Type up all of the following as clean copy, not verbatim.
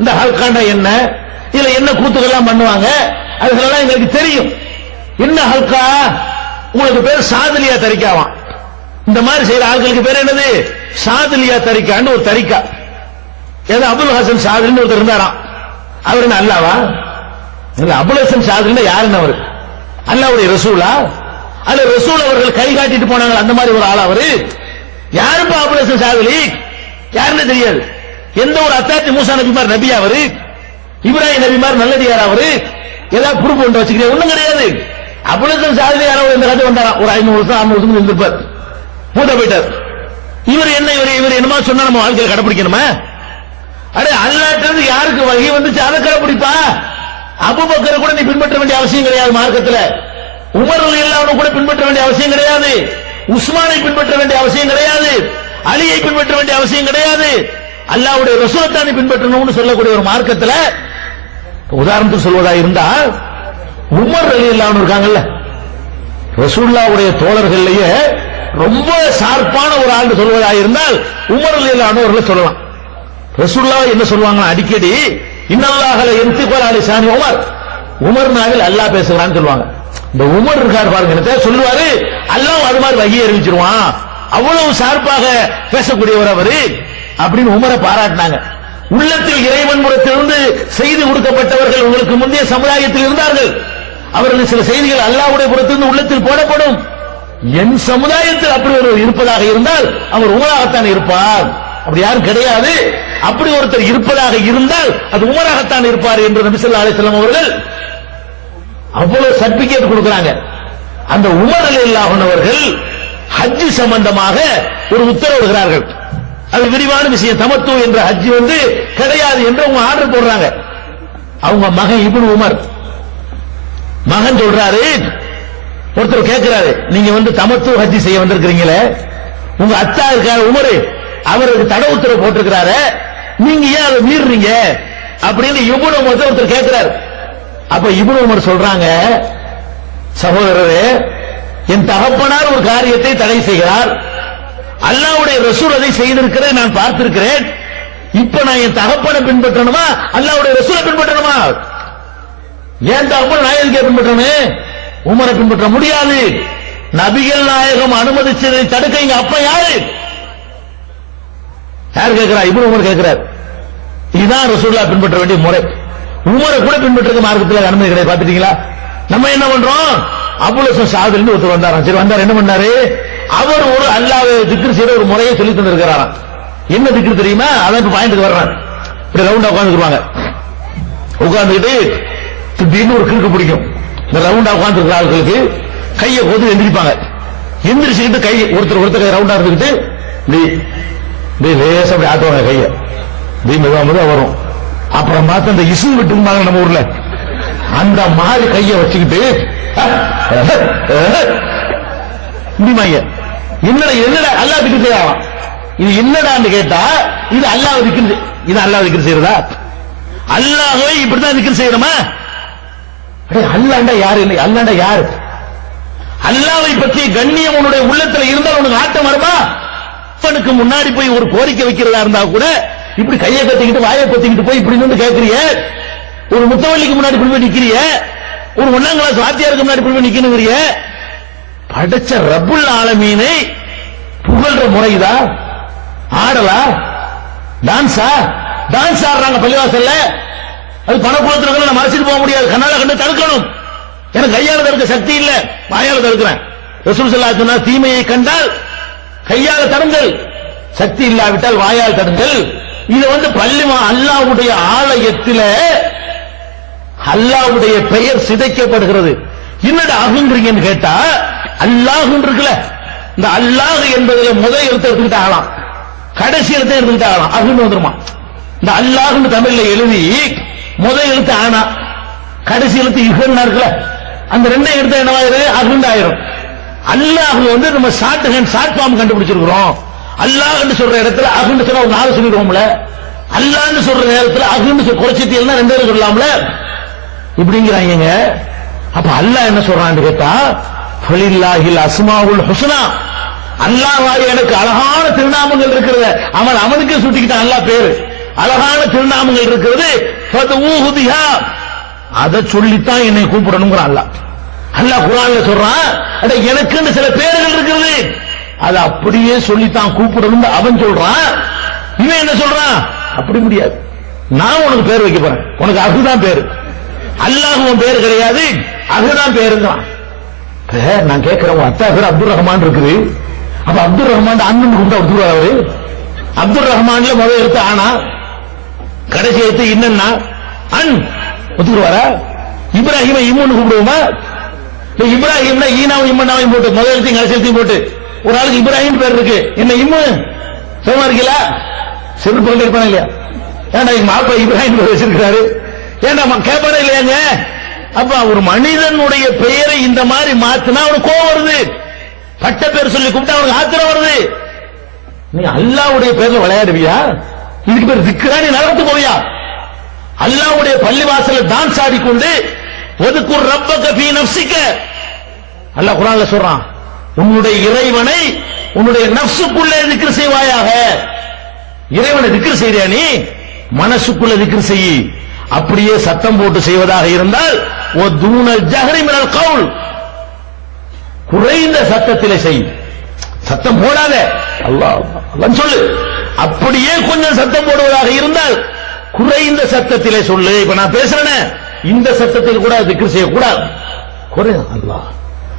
இந்த ஹல்காண்டா என்ன, இதுல என்ன கூத்துக்கெல்லாம் பண்ணுவாங்க, அதுகளெல்லாம் எங்களுக்கு தெரியும். என்ன ஹல்கா, உங்களுக்கு பேர் சாதலியா தரிக்காவான். இந்த மாதிரி செய்யற ஆட்களுக்கு பேர் என்னது, சாதலியா தரிக்கான்னு ஒரு தரிக்கா. ஏதோ அபுல் ஹசன் சாதலின்னு ஒருத்தர் இருந்தாராம். அவர் என்ன அல்லாவா? இல்ல, அபுல் ஹசன் சாதலின்னு யாருன்னு அவரு அல்லாவுடைய ரசூலா? அல்ல ரசூல் அவர்கள் கை காட்டிட்டு போனாங்க, அந்த மாதிரி ஒரு ஆள் அவரு. யாருப்பா அபுல் ஹசன் சாதலி? யாருன்னு தெரியாது. எந்த ஒரு அத்தாத்தி மூசா நபி மாதிரி நபியா அவரு? இப்ராஹிம் நபி மாதிரி நல்லடியார் அவரு? ஏதாவது ப்ரூஃப் ஒன்று வச்சுக்கிறேன்? ஒண்ணும் கிடையாது. அபுல் ஹசன் சாதலி யாராவது இந்த கதை வந்தாராம், ஒரு 500 வருஷம் 600 வருஷம் இருந்திருப்பார், மூத்த போயிட்டார். இவர் என்ன, இவர் என்னமா சொன்னா நம்ம வாழ்க்கையில் கடைபிடிக்கணுமா? அடே, அல்லாஹ்ட்ட யாருக்கு வகை வந்துச்சு அதை கடைபிடிப்பா. அபூபக்கரை கூட நீ பின்பற்ற வேண்டிய அவசியம் கிடையாது மார்க்கத்துல. உமர் ரலியல்லாஹு கூட பின்பற்ற வேண்டிய அவசியம் கிடையாது. உஸ்மானை பின்பற்ற வேண்டிய அவசியம் கிடையாது. அலியை பின்பற்ற வேண்டிய அவசியம் கிடையாது. அல்லாஹ்வுடைய ரசூலை பின்பற்றணும்னு சொல்லக்கூடிய ஒரு மார்க்கத்துல, உதாரணத்துக்கு சொல்வதா இருந்தால், உமர் ரலியல்லாஹு இருக்காங்கல்ல, ரசூலுல்லாஹ்வுடைய தோழர்கள்லயே ரொம்ப ஷார்ப்பான ஒரு ஆள் சொல்வதா இருந்தால் உமர் ரலியல்லாஹு அவர்களை சொல்லலாம். ரசூலுல்லாஹ் என்ன சொல்லுவாங்க அடிக்கடி, இன்னல்லாஹ லா யன்திகு அலா லிசானி உமர், உமர் நாவில் அல்லாஹ் பேசுகிறான்னு சொல்லுவாங்க. இந்த உமர் இருக்கார் பாருங்க, என்ன சொல்லுவாரு, அல்லாஹ் அது மாதிரி வகி அறிவிச்சிருவான், அவ்வளவு ஷார்ப்பாக பேசக்கூடியவர் அவரு அப்படின்னு உமரை பாராட்டினாங்க. உள்ளத்தில் இறைவன் புறத்திலிருந்து செய்தி கொடுக்கப்பட்டவர்கள் உங்களுக்கு முந்தைய சமுதாயத்தில் இருந்தார்கள். அவர்கள் சில செய்திகள் அல்லாஹ்வுடைய புறத்திலிருந்து உள்ளத்தில் போடப்படும். என் சமுதாயத்தில் அப்படி ஒரு இருப்பதாக இருந்தால் அவர் உமராகத்தான் இருப்பார். அப்படி யாரும் கிடையாது. அப்படி ஒருத்தர் இருப்பதாக இருந்தால் அது உமராகத்தான் இருப்பார் என்று நபி ஸல்லல்லாஹு அலைஹி வஸல்லம் அவர்கள் அவ்வளவு சர்டிபிகேட் கொடுக்கிறாங்க. அந்த உமர் ரலியல்லாஹு அன்ஹு அவர்கள் ஹஜ் சம்பந்தமாக ஒரு உத்தரவிடுகிறார்கள். அது விரிவான விஷயம். தமத்து என்ற ஹஜ் கிடையாது என்று அவங்க ஆர்டர் போடுறாங்க. அவங்க மகன் இப்னு உமர் மகன் சொல்றாரு, ஒருத்தர் கேட்கிறாரு, நீங்க தமத்து ஹஜ் செய்ய வந்திருக்கிறீங்களே, உங்க அத்தா இருக்காரு உமர், அவருக்கு தடை உத்தரவு போட்டிருக்கிறாரு, நீங்க ஏன் அதை மீறுறீங்க அப்படின்னு இப்னு உமர் ஒருத்தர் கேட்கிறாரு. அப்ப இப்னு உமர் சொல்றாங்க, சகோதரரே, என் தகப்பனார் ஒரு காரியத்தை தடை செய்கிறார், அல்லாஹ்வுடைய ரசூல் அதை செய்திருக்கிறேன், நான் பார்த்திருக்கிறேன். இப்ப நான் என் தகப்பனை பின்பற்றணுமா அல்லாஹ்வுடைய ரசூலை பின்பற்றணுமா? ஏன் தகப்பன் நாயகத்தை பின்பற்றணும்? உமரை பின்பற்ற முடியாது. நபிகள் நாயகம் அனுமதிச்சதை தடுக்க இங்க அப்ப யாரு கேட்கிறார்? இப்னு உமர் கேட்கிறார். இதுதான் ரசூலுல்லாஹ் பின்பற்ற வேண்டிய முறை. உமரை கூட பின்பற்றது மார்க்கத்தில் அனுமதி கிடையாது. பாத்துட்டீங்களா? நம்ம என்ன பண்றோம்? அபுல் ஹசன் சாதிலிருந்து ஒருத்தர் வந்தாராம். சரி, வந்தார், என்ன பண்ணாரு? அவர் ஒரு அல்லாஹ்வை திக்ர் செய்யற ஒரு முறையை சொல்லி தந்திருக்கிறாராம். என்ன திக்ர் தெரியுமா? அதான் இப்ப பாயிண்ட்க்கு வர்றான். இப்படி ரவுண்டா உட்கார்ந்துருவாங்க. உட்கார்ந்துட்டு திடீர்னு ஒரு கிறுக்கு பிடிக்கும். இந்த ரவுண்டா உட்கார்ந்து இருக்கிற ஆட்களுக்கு கையை போது எந்திரிப்பாங்க. எந்திரிச்சுக்கிட்டு கை ஒருத்தர் ரவுண்டா இருந்துக்கிட்டு லேசா அப்படி ஆட்டுவாங்க கையை. மெதுவா வரும். அப்புறம் பார்த்து அந்த இசு விட்டுருந்தாங்க நம்ம ஊர்ல, அந்த மாதிரி கையை வச்சுக்கிட்டு என்னடா அல்லாஹ் திக்ர் செய்யலாம், இது என்னடான்னு கேட்டா இது அல்லாஹ் திக்ர், இது அல்லாஹ் திக்ர் செய்யறதா? அல்லாஹ்வை இப்படிதான் திக்ர் செய்யணுமா? அல்லாஹ்டா யாரு இல்லை, அல்லாஹ்டா யாரு? அல்லாஹ்வை பற்றிய கண்ணியம் உன்னுடைய உள்ளத்துல இருந்தால் உனக்கு ஆட்டம் வருமா? அப்பனுக்கு முன்னாடி போய் ஒரு கோரிக்கை வைக்கிறதா இருந்தா கூட இப்படி கையை கத்திக்கிட்டு வாயை கொத்திக்கிட்டு போய் இப்படி நின்று கேட்கிறிய, ஒரு முத்தவள்ளிக்கு முன்னாடி போய் நிக்கிறிய, ஒரு 1ஆம் கிளாஸ் வாத்தியாருக்கு முன்னாடி போய் நிக்கணுங்கிறிய, படைச்ச ரப்புல் ஆலமீனை புகழ்ற முறைதா? ஆடலா? டான்ஸா? டான்ஸ் ஆடுறாங்க பள்ளிவாசல்ல, அது பணப்புலத்துல நம்ம மறைச்சிட்டு போக முடியாது, கண்ணால கண்டு தடுக்கணும். எனக்கு கையால தடுக்க சக்தி இல்ல, வாயால தடுக்கிறேன். ரசூல் ஸல்லல்லாஹு அலைஹி வஸல்லம் தீமையை கண்டால் கையால தடுங்கள், சக்தி இல்லாவிட்டால் வாயால் தடுங்கள். இது பள்ளி அல்லாஹ்வுடைய ஆலயத்தில் அல்லாஹ்வுடைய பெயர் சிதைக்கப்படுகிறது. என்னடா ஆகுன்றீங்கன்னு கேட்டா, அல்லாஹ் இருக்குல்ல, இந்த அல்லாஹ் என்பதில் முதல் எழுத்து எடுத்துக்கிட்டு ஆகலாம், கடைசி எழுத்து எடுத்துக்கிட்டு ஆகலாம், அகுன்னு வந்துருமா? இந்த அல்லாஹ்னு தமிழ்ல எழுதி முதல் எழுத்து ஆனா கடைசி எழுத்து இஹன்னா இருக்குல்ல, அந்த ரெண்டே எழுத்து என்னவாயிரு? அகுண்டு ஆயிரும். அல்லாஹ் நம்ம ஷார்ட் ஹேண்ட் ஷார்ட் ஃபார்ம் கண்டுபிடிச்சிருக்கிறோம். அல்லாஹ்னு சொல்ற இடத்துல அகுன்னு சொன்னா ஒரு 4 சொல்லிடுவோம்ல, அல்லாஹ்னு சொல்ற நேரத்துல அகுன்னு குறைச்சிட்டீங்கன்னா 2 சொல்லலாம்ல, இப்படிங்கிறாங்க. அப்ப அல்லாஹ் என்ன சொல்றான்னு கேட்டா, ஃபலில்லாஹில் அஸ்மாஉல் ஹுஸ்னா, அல்லாஹ்வாய் எனக்கு அழகான திருநாமங்கள் இருக்கிறது, அவனுக்கே சுட்டிக்கிட்டான் அல்லாஹ் பேரு. அழகான திருநாமங்கள் இருக்கிறது. அதை சொல்லித்தான் என்னை கூப்பிடணுங்கிற அல்லாஹ். அல்லாஹ் குர்ஆன்ல சொல்றான், அட எனக்குன்னு சில பேர்கள் இருக்கிறது, அதை அப்படியே சொல்லித்தான் கூப்பிடணும் அவன் சொல்றான். இவன் என்ன சொல்றான், அப்படி முடியாது, நான் உனக்கு பேர் வைக்க போறேன், உனக்கு அகுதான் பேரு, அல்லாஹ் உன் பேர் கிடையாது, அகுதான் பேருங்கிறான். நான் கேட்கிறேன், அத்தா பேர் அப்துல் ரஹ்மான் இருக்குது, அப்ப அப்துல் ரஹ்மான் அண்ணன் கூப்பிட்டு ஒத்துருவாரு அவரு? அப்துல் ரஹ்மான்ல முதல் எழுத்து ஆனா, கடைசி எழுத்து இன்னன்னா அன் ஒத்துக்குவாரா? இப்ராஹிமை இம்முன்னு கூப்பிடுவோமா? இப்ராஹிம்னா ஈனாவும் இம்மன்னாவையும் போட்டு முதல் எழுத்தையும் கடைசி எழுத்தையும் போட்டு ஒரு ஆளுக்கு இப்ராஹிம் பேர் இருக்கு, என்ன இம்மு சும்மா இருக்கல செருப்பு கொண்டு இருப்பான இல்லையா? ஏன்டா எங்க மாப்பா இப்ராஹிம் பேர் வச்சிருக்கிறாரு, ஏன்டா கேட்பானே இல்லையாங்க? அப்ப ஒரு மனிதனுடைய பெயரை இந்த மாதிரி மாத்தினா அவனுக்கு கோவம் வருது, பட்ட பேர் சொல்லி கூப்பிட்டா அவனுக்கு ஆத்திரம் வருது. நீ அல்லாஹ்வுடைய பேர்ல விளையாடுவியா? இதுக்கு பேர் திக்ரா? நீ நரகத்து போவியா? அல்லாஹ்வுடைய பள்ளிவாசல டான்ஸ் ஆடிக்கொண்டு ஒதுக்குர் ரப்பக ஃபீ நஃப்ஸிக, அல்லாஹ் குர்ஆன்ல சொல்றான், உன்னுடைய இறைவனை உன்னுடைய நஃப்ஸுக்குள்ளே திக்ர் செய்வாயாக. இறைவனை திக்ர் செய்றியா? நீ மனசுக்குள்ள திக்ர் செய். அப்படியே சத்தம் போட்டு செய்வதாக இருந்தால் ஓ தூனல் ஜஹரி மினல் கவுல், குறைந்த சத்தத்திலே செய், சத்தம் போடாத, அல்லாஹ் சொல்லு. அப்படியே கொஞ்சம் சத்தம் போடுவதாக இருந்தால் குறைந்த சத்தத்திலே சொல்லு. இப்ப நான் பேசுறேன், இந்த சத்தத்தில் கூட திக்ர் செய்யக்கூடாது, குறை அல்லாஹ்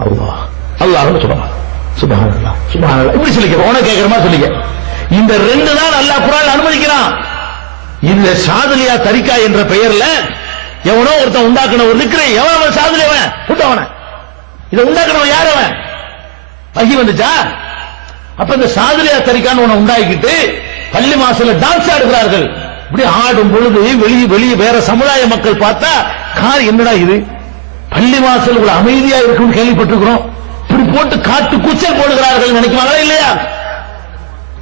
அல்லாஹ் அல்லாஹ்னு சொல்லலாம், சுப்ஹானல்லாஹ் சுப்ஹானல்லாஹ் இப்படி சொல்லிக்க, உனக்கு கேட்கிற மாதிரி சொல்லிக்க. இந்த ரெண்டு தான் அல்லாஹ் குர்ஆன்ல அனுமதிக்கிறான். இந்த சாதுலியா தரிகா என்ற பெயர்ல எவனோ ஒருத்தன் உண்டாக்குன ஒரு திக்ரை, எவன் சாதுலியவன் கூட்டவன, இதை உண்டாக்குனவன் யார்? அவன் வஹி வந்துச்சா? அப்ப இந்த சாதுலியா தரிகான்னு ஒண்ணு உண்டாக்கிட்டு பள்ளி மாசல டான்ஸ் ஆடுகிறார்கள். இப்படி ஆடும் பொழுது வெளியே வேற சமுதாய மக்கள் பார்த்தா கார் என்னடா இது, பள்ளி வாசல் இவ்வளவு அமைதியா இருக்குன்னு கேள்விப்பட்டிருக்கிறோம், இப்படி போட்டு காட்டு கூச்சல் போடுகிறார்கள் நினைக்குவாங்களா இல்லையா?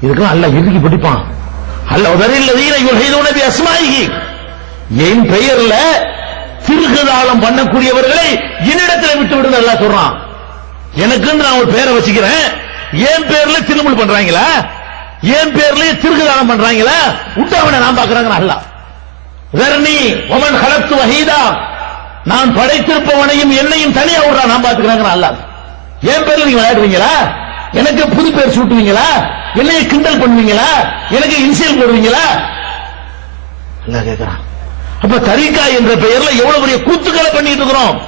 இதுக்கெல்லாம் அல்லாஹ் இறுக்கி பிடிப்பான். அல்லாஹ் உதரில்லதீன யுல்ஹிதூன பி அஸ்மாஇஹி, என் பெயர்ல திருகுதாளம் பண்ணக்கூடியவர்களை என்னிடத்தில் விட்டு விடுங்க அல்லாஹ் சொல்றான். எனக்குன்னு நான் ஒரு பேரை வச்சுக்கிறேன், என் பேர்ல திருமுல் பண்றாங்களா, என் பேர்லயே திருகுதாளம் பண்றாங்களா, விட்டவனை நான் பாக்குறாங்க அல்லாஹ். ذرني ومن خلقت وحيدا, நான் படைத்திருப்பவனையும் என்னையும் தனியா விடுறான், நான் பாத்துக்கிறாங்க அல்லாஹ். என் பேர்ல நீங்க விளையாடுவீங்களா, எனக்கு புது பேர் சூட்டுவீங்களா, என்னைய கிண்டல் பண்ணுவீங்களா, எனக்கு இன்சியல் போடுவீங்களா அல்லாஹ் கேட்கிறான். அப்ப தரிகா என்ற பெயர்ல எவ்வளவு பெரிய கூத்துக்களை பண்ணிட்டு இருக்கிறோம்.